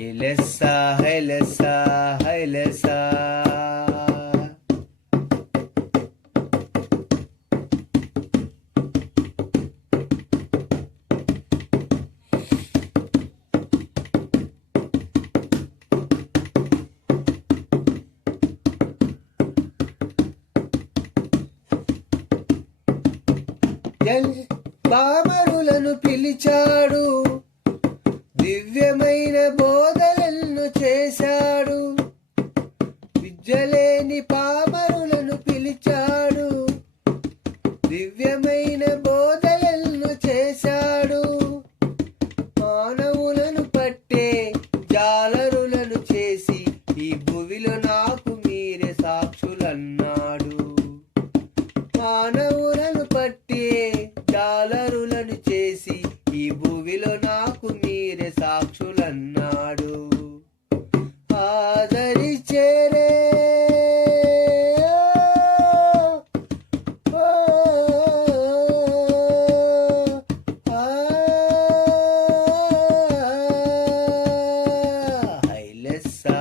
హైలెస్సా హైలెస్సా హైలెస్సా పామరులను పిలిచాడు, దివ్యమైన బోధలను చేశాడు. విద్యలేని పామరులను పిలిచాడు, దివ్యమైన బోధలను చేశాడు. మానవులను పట్టే జాలరులను చేసి ఈ భువిలో నాకు మీరే సాక్షులన్నాడు. మానవులను పట్టే జాలరులను చేసి ఈ భూమిలో నాకు మీరే సాక్షులన్నాడు. ఆదరిచేరే హైలెస్సా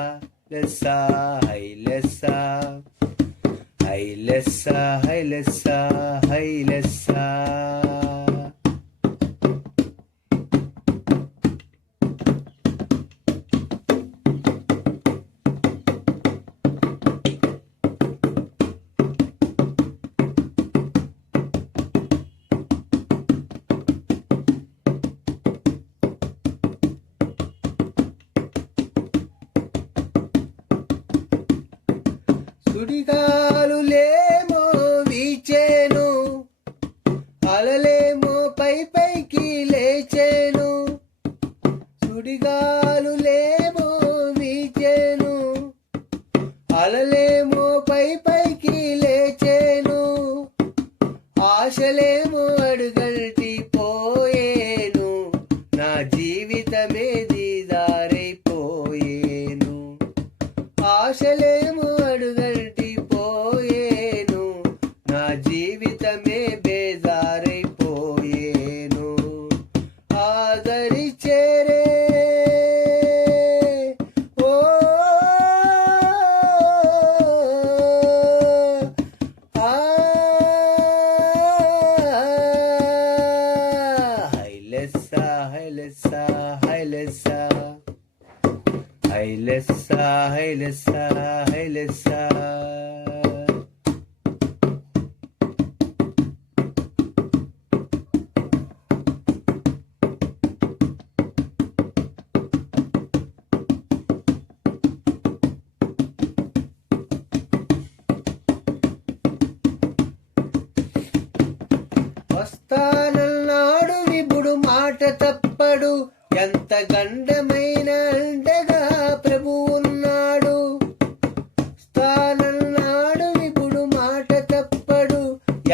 లెస్సా హైలెస్సా హైలెస్సా హైలెస్సా హైలెస్సా సుడిగాలులేమో వీచేను, అలలేమో పైకి లేచేను. సుడిగాలులేమో వీచేను, అలలేమో పైకి లేచేను. ఆశలేమో అడుగంటి పోయేను, నా జీవితమే దీదారైపోయేను. ఆశలేమో అడుగంటి పోయేను, నా జీవితమే బేజారైపోయేను. ఆదరిచేరే ఓ హైలెస్సా హైలెస్సా హైలెస్సా హైలెస్సా హైలెస్సా హైలెస్సా వస్తానన్నాడు విభుడు మాట తప్పడు, ఎంత గండమైన అండగా ప్రభు ఉన్నాడు. స్థానన్నాడు విభుడు మాట తప్పడు,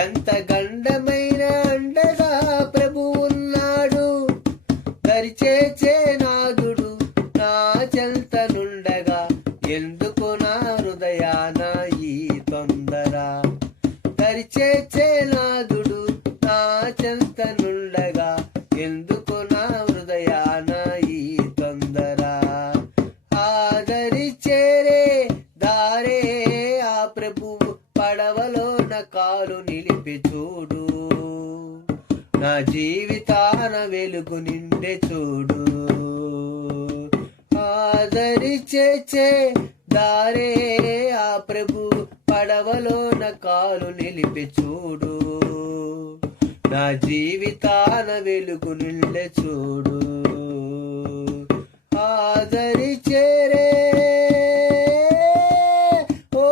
ఎంత గండమైన అండగా ప్రభు ఉన్నాడు. దరిచేచే నాదుడు నా చెంతనుండగా, ఎందుకు నా హృదయాన ఈ తొందర. దరిచేచే నాదుడు నా చెంతనుండగా, ఎందుకు నా హృదయాన ఈ తొందర. ఆదరిచేరే దారే ఆ ప్రభువు, పడవలోన కాలు నిలిపి చూడు. నా జీవితాన వెలుగు నిండే చూడు. ఆదరిచేచే దారే ఆ ప్రభు, పడవలోన కాలు నిలిపి చూడు. నా జీవితాన వెలుగు నిండే చూడు. ఆదరిచేరే ఓ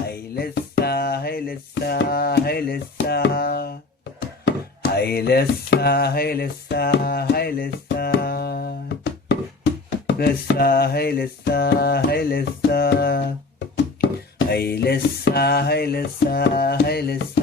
హైలెస్సా హైలెస్సా హైలెస్సా హైలెస్సా హైలెస్సా హైలెస్సా లెస్సా హైలెస్సా హైలెస్సా హైలెస్సా హైలెస్సా హైలెస్సా